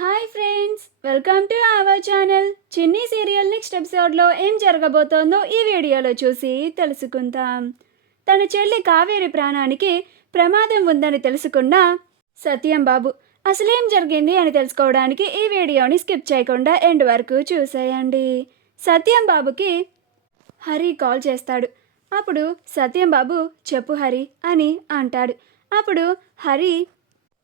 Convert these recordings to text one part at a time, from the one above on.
Hi friends, welcome to our channel. చిన్ని serial next ఎపిసోడ్లో ఏం జరగబోతోందో ఈ వీడియోలో చూసి తెలుసుకుందాం. తన చెల్లి కావేరి ప్రాణానికి ప్రమాదం ఉందని తెలుసుకున్న సత్యం బాబు అసలేం జరిగింది అని తెలుసుకోవడానికి ఈ వీడియోని స్కిప్ చేయకుండా ఎండ్ వరకు చూసేయండి. సత్యం బాబుకి హరి కాల్ చేస్తాడు. అప్పుడు సత్యం బాబు చెప్పు హరి అని అంటాడు. అప్పుడు హరి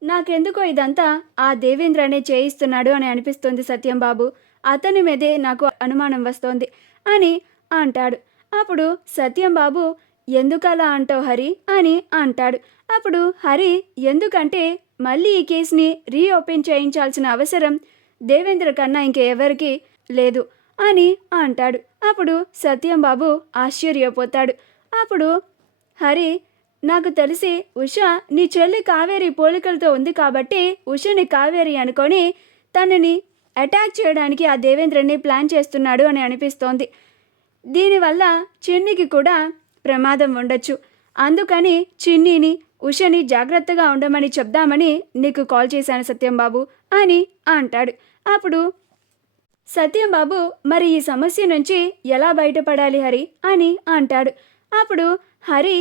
నాకెందుకో ఇదంతా ఆ దేవేంద్రనే చేయిస్తున్నాడు అని అనిపిస్తుంది సత్యం బాబు, అతని మీదే నాకు అనుమానం వస్తోంది అని అంటాడు. అప్పుడు సత్యం బాబు ఎందుకలా అంటావు హరి అని అంటాడు. అప్పుడు హరి ఎందుకంటే మళ్ళీ ఈ కేసుని రీఓపెన్ చేయించాల్సిన అవసరం దేవేంద్ర కన్నా ఇంకెవరికి లేదు అని అంటాడు. అప్పుడు సత్యం బాబు ఆశ్చర్యపోతాడు. అప్పుడు హరి నాకు తెలిసి ఉష నీ చెల్లి కావేరి పోలికలతో ఉంది కాబట్టి ఉషని కావేరి అనుకొని తనని అటాక్ చేయడానికి ఆ దేవేంద్రని ప్లాన్ చేస్తున్నాడు అని అనిపిస్తోంది. దీనివల్ల చిన్నికి కూడా ప్రమాదం ఉండొచ్చు. అందుకని చిన్నిని ఉషని జాగ్రత్తగా ఉండమని చెప్దామని నీకు కాల్ చేశాను సత్యం బాబు అని అంటాడు. అప్పుడు సత్యం బాబు మరి ఈ సమస్య నుంచి ఎలా బయటపడాలి హరి అని అంటాడు. అప్పుడు హరి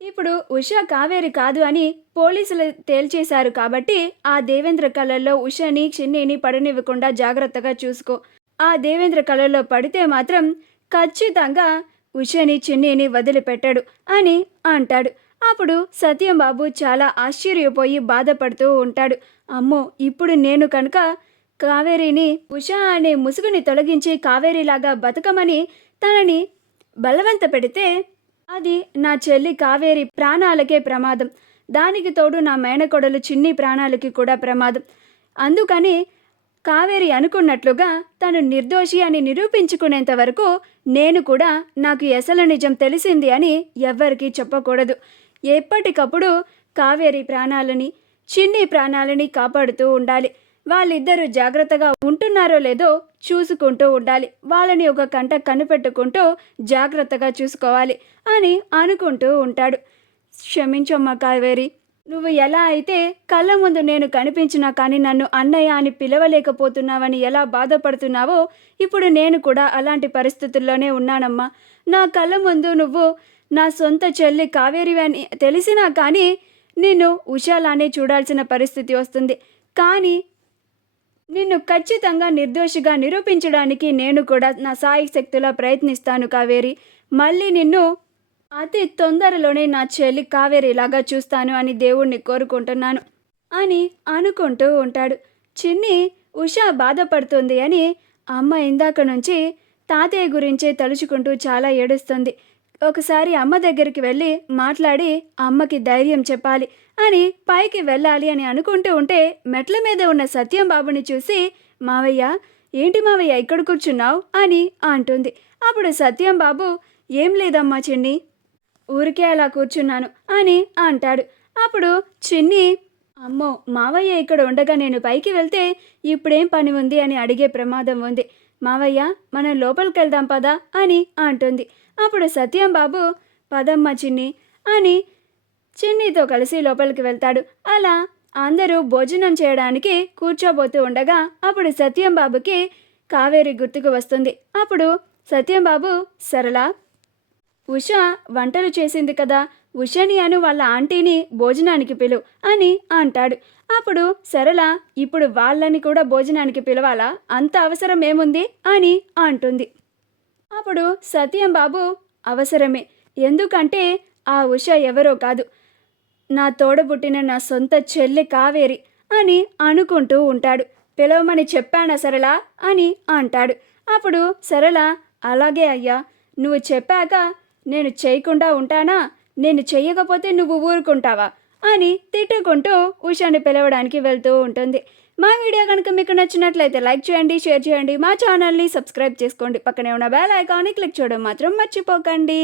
ఇప్పుడు ఉష కావేరి కాదు అని పోలీసులు తేల్చేశారు కాబట్టి ఆ దేవేంద్ర కళల్లో ఉషని చిన్నిని పడనివ్వకుండా జాగ్రత్తగా చూసుకో. ఆ దేవేంద్ర కళల్లో పడితే మాత్రం ఖచ్చితంగా ఉషని చిన్నిని వదిలిపెట్టాడు అని అంటాడు. అప్పుడు సత్యం బాబు చాలా ఆశ్చర్యపోయి బాధపడుతూ ఉంటాడు. అమ్మో, ఇప్పుడు నేను కనుక కావేరిని ఉష అనే ముసుగుని తొలగించి కావేరిలాగా బతకమని తనని బలవంత పెడితే అది నా చెల్లి కావేరి ప్రాణాలకే ప్రమాదం. దానికి తోడు నా మేనకొడలు చిన్ని ప్రాణాలకి కూడా ప్రమాదం. అందుకని కావేరి అనుకున్నట్లుగా తను నిర్దోషి అని నిరూపించుకునేంత వరకు నేను కూడా నాకు అసలు నిజం తెలిసింది అని ఎవ్వరికీ చెప్పకూడదు. ఎప్పటికప్పుడు కావేరి ప్రాణాలని చిన్ని ప్రాణాలని కాపాడుతూ ఉండాలి. వాళ్ళిద్దరూ జాగ్రత్తగా ఉంటున్నారో లేదో చూసుకుంటూ ఉండాలి. వాళ్ళని ఒక కంట కనిపెట్టుకుంటూ జాగ్రత్తగా చూసుకోవాలి అని అనుకుంటూ ఉంటాడు. క్షమించమ్మా కావేరి, నువ్వు ఎలా అయితే కళ్ళ ముందు నేను కనిపించినా కానీ నన్ను అన్నయ్య అని పిలవలేకపోతున్నావని ఎలా బాధపడుతున్నావో ఇప్పుడు నేను కూడా అలాంటి పరిస్థితుల్లోనే ఉన్నానమ్మా. నా కళ్ళ ముందు నువ్వు నా సొంత చెల్లి కావేరి అని తెలిసినా కానీ నిన్ను ఉషాలానే చూడాల్సిన పరిస్థితి వస్తుంది. కానీ నిన్ను ఖచ్చితంగా నిర్దోషిగా నిరూపించడానికి నేను కూడా నా సాయి శక్తులా ప్రయత్నిస్తాను కావేరి. మళ్ళీ నిన్ను అతి తొందరలోనే నా చెల్లి కావేరిలాగా చూస్తాను అని దేవుణ్ణి కోరుకుంటున్నాను అని అనుకుంటూ ఉంటాడు. చిన్ని ఉష బాధపడుతుంది అని అమ్మ ఇందాక నుంచి తాతయ్య గురించే తలుచుకుంటూ చాలా ఏడుస్తుంది. ఒకసారి అమ్మ దగ్గరికి వెళ్ళి మాట్లాడి అమ్మకి ధైర్యం చెప్పాలి అని పైకి వెళ్ళాలి అని అనుకుంటూ ఉంటే మెట్ల మీద ఉన్న సత్యం బాబుని చూసి మావయ్య, ఏంటి మావయ్య ఇక్కడ కూర్చున్నావు అని అంటుంది. అప్పుడు సత్యం బాబు ఏం లేదమ్మా చిన్ని, ఊరికే అలా కూర్చున్నాను అని అంటాడు. అప్పుడు చిన్ని అమ్మో, మావయ్య ఇక్కడ ఉండగా నేను పైకి వెళ్తే ఇప్పుడేం పని ఉంది అని అడిగే ప్రమాదం ఉంది. మావయ్య, మనం లోపలికి వెళ్దాం పదా అని అంటుంది. అప్పుడు సత్యం బాబు పదమ్మ చిన్ని అని చిన్నితో కలిసి లోపలికి వెళ్తాడు. అలా అందరూ భోజనం చేయడానికి కూర్చోబోతూ ఉండగా అప్పుడు సత్యం బాబుకి కావేరి గుర్తుకు వస్తుంది. అప్పుడు సత్యం బాబు సరళ, ఉష వంటలు చేసింది కదా, ఉషని అను వాళ్ళ ఆంటీని భోజనానికి పిలువు అని అంటాడు. అప్పుడు సరళ ఇప్పుడు వాళ్ళని కూడా భోజనానికి పిలవాలా, అంత అవసరం ఏముంది అని అంటుంది. అప్పుడు సత్యం బాబు అవసరమే, ఎందుకంటే ఆ ఉష ఎవరో కాదు, నా తోడబుట్టిన నా సొంత చెల్లి కావేరి అని అనుకుంటూ ఉంటాడు. పిలవమని చెప్పానా సరళ అని అంటాడు. అప్పుడు సరళ అలాగే అయ్యా, నువ్వు చెప్పాక నేను చేయకుండా ఉంటానా, నేను చెయ్యకపోతే నువ్వు ఊరుకుంటావా అని తిట్టుకుంటూ ఉషాని పిలవడానికి వెళ్తూ ఉంటుంది. మా వీడియో కనుక మీకు నచ్చినట్లయితే లైక్ చేయండి, షేర్ చేయండి, మా ఛానల్ని సబ్స్క్రైబ్ చేసుకోండి, పక్కనే ఉన్న బెల్ ఐకాన్ని క్లిక్ చేయడం మాత్రం మర్చిపోకండి.